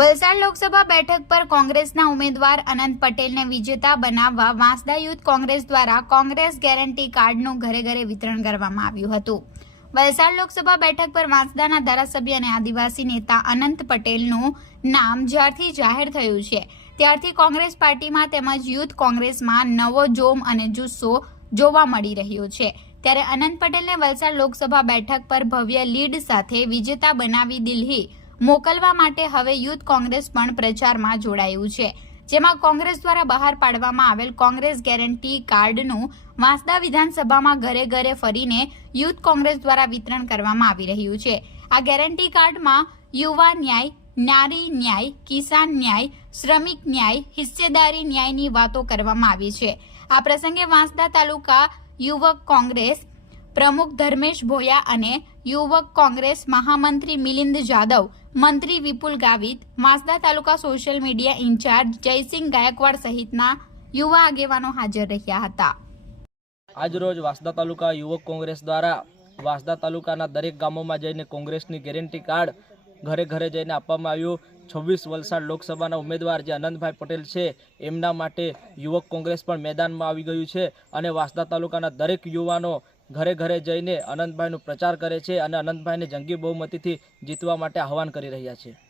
વલસાડ લોકસભા બેઠક પર કોંગ્રેસના ઉમેદવાર અનંત પટેલને વિજેતા બનાવવા વાંસદા યુથ કોંગ્રેસ દ્વારા કોંગ્રેસ ગેરંટી કાર્ડનું ઘરે ઘરે વિતરણ કરવામાં આવ્યું હતું. વલસાડ લોકસભા બેઠક પર વાંસદાના ધારાસભ્ય અને આદિવાસી નેતા અનંત પટેલનું નામ જ્યારથી જાહેર થયું છે, ત્યારથી કોંગ્રેસ પાર્ટીમાં તેમજ યુથ કોંગ્રેસમાં નવો જોમ અને જુસ્સો જોવા મળી રહ્યો છે. ત્યારે અનંત પટેલને વલસાડ લોકસભા બેઠક પર ભવ્ય લીડ સાથે વિજેતા બનાવી દિલ્હી મોકલવા માટે હવે યુથ કોંગ્રેસ પણ પ્રચારમાં જોડાયું છે. જેમાં કોંગ્રેસ દ્વારા બહાર પાડવામાં આવેલ કોંગ્રેસ ગેરંટી કાર્ડનું વાંસદા વિધાનસભામાં ઘરે ઘરે ફરીને યુથ કોંગ્રેસ દ્વારા વિતરણ કરવામાં આવી રહ્યું છે. આ ગેરંટી કાર્ડમાં યુવા ન્યાય, નારી ન્યાય, કિસાન ન્યાય, શ્રમિક ન્યાય, હિસ્સેદારી ન્યાયની વાતો કરવામાં આવી છે. આ પ્રસંગે વાંસદા તાલુકા યુવક કોંગ્રેસ પ્રમુખ ધર્મેશ ભોયા અને યુવક કોંગ્રેસ મહામંત્રી મિલિંદ જાદવ, મંત્રી Vipul Gavit Masda taluka social media incharge Jaysinh Gaikwad સહિતના યુવા આગેવાનો હાજર રહ્યા હતા. આજરોજ વાસદા તાલુકા યુવક કોંગ્રેસ દ્વારા વાસદા તાલુકાના દરેક ગામોમાં જઈને કોંગ્રેસની ગેરંટી કાર્ડ ઘરે ઘરે જઈને આપવામાં આવ્યું. છવ્વીસ વલસાડ લોકસભાના ઉમેદવાર જે આનંદભાઈ પટેલ છે, એમના માટે યુવક કોંગ્રેસ પણ મેદાનમાં આવી ગયું છે અને વાસદા તાલુકાના દરેક યુવાનો ઘરે ઘરે જઈને અનંતભાઈનો પ્રચાર કરે છે અને અનંતભાઈને જંગી બહુમતીથી જીતવા માટે આહવાન કરી રહ્યા છે.